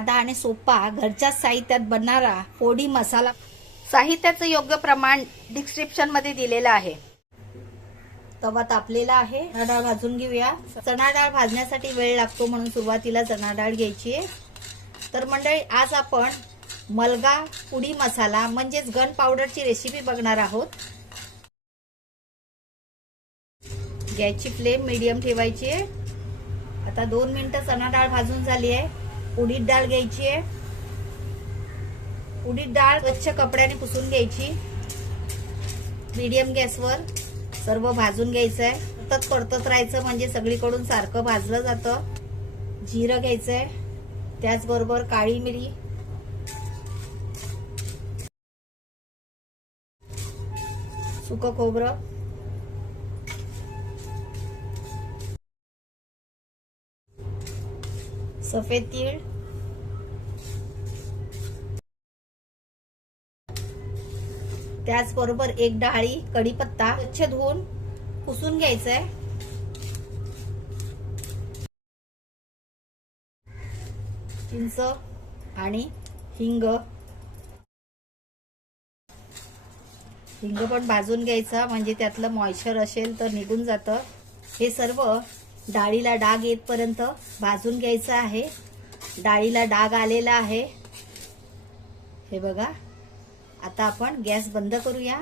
साधा आणि सोपा घरच्या साहित्यात बनणारा पोडी मसाला। साहित्याचं योग्य प्रमाण डिस्क्रिप्शन मध्ये दिलेलं आहे। तवा तापलेला आहे, चणा डाळ भाजून घेऊया। चणा डाळ भाजण्यासाठी वेळ लागतो म्हणून सुरुवातीला चणा डाळ घ्यायची आहे। तर मंडळी, आज आपण मलगा पुडी मसाला म्हणजेच गन पावडरची रेसिपी बघणार आहोत। गॅसची फ्लेम मीडियम ठेवायची आहे। आता 2 मिनिटं चणा डाळ भाजून झाली आहे। उडीद डाळ घ्यायची आहे। उडीद डाळ स्वच्छ कपड्याने पुसून घ्यायची। मीडियम गॅसवर सर्व भाजून घ्यायचं आहे। सतत परतत राहायचं म्हणजे सगळीकडून सारखं भाजलं जातं। जिरं घ्यायचंय, त्याचबरोबर काळी मिरी, सुकं खोबरं, सफेद तीळ, त्याचबरोबर एक डाळी कढीपत्ता स्वच्छ धुवून पुसून घ्यायचंय। चिंच आणि हिंग पण भाजून घ्यायचा म्हणजे त्यातलं मॉइश्चर असेल तर निघून जातं। हे सर्व डाळीला डाग येतपर्यंत भाजून घ्यायचं आहे। डाळीला डाग आलेला आहे, हे बघा। आता आपण गॅस बंद करूया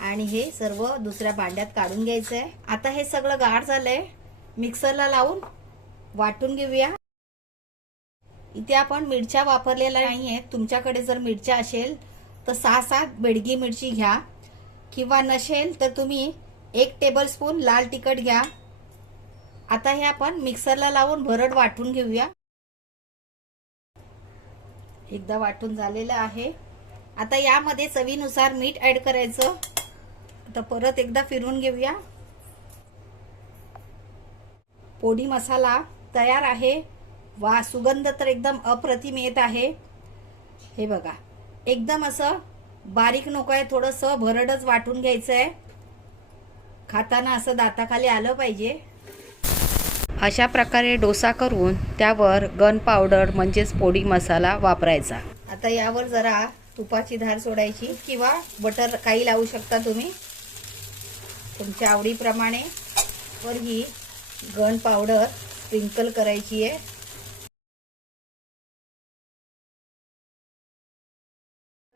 आणि हे सर्व दुसऱ्या भांड्यात काढून घ्यायचंय। आता हे सगळं गार झालंय, मिक्सरला लावून वाटून घेऊया। इथे आपण मिरच्या वापरलेल्या नाहीये। तुमच्याकडे जर मिरच्या असेल तर 6-7 बेडगी मिरची घ्या, किंवा नसेल तर तुम्ही 1 टेबलस्पून लाल तिखट घ्या। आता हे आपण मिक्सरला लावून भरड वाटून घेऊया। एकदा वाटून झालेलं आहे। आता यामध्ये चवीनुसार मीठ ऍड करायचं। आता परत एकदा फिरवून घेऊया। पोडी मसाला तयार आहे। वा, सुगंध तर एकदम अप्रतिम येत आहे। हे बघा, एकदम असं बारीक नको आहे, थोडंसं भरडच वाटून घ्यायचंय। खाताना असं दाताखाली आलं पाहिजे। अशा प्रकारे डोसा करून त्यावर गन पावडर म्हणजेच पोडी मसाला वापरायचा। आता यावर जरा तुपाची धार सोडायची, किंवा बटर काही लावू शकता तुम्ही तुमच्या आवडीप्रमाणे। वर ही गन पावडर स्प्रिंकल करायची आहे।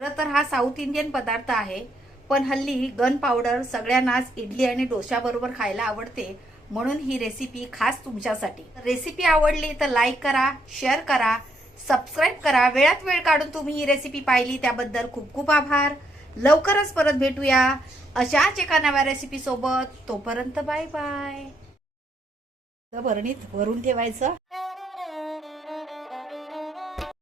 तर हा साऊथ इंडियन पदार्थ आहे, पण हल्ली गन पावडर सगळ्यांनाच इडली आणि डोसा बरोबर खायला आवडते, म्हणून ही रेसिपी खास तुमच्यासाठी। रेसिपी आवडली तर लाईक करा, शेअर करा, सबस्क्राईब करा। वेळात वेळ काढून तुम्ही ही रेसिपी पाहिली त्याबद्दल खूप खूप आभार। लवकरच परत भेटूया अशाच एका नव्या रेसिपी सोबत। तोपर्यंत बाय बाय। भरणीत भरून ठेवायचं।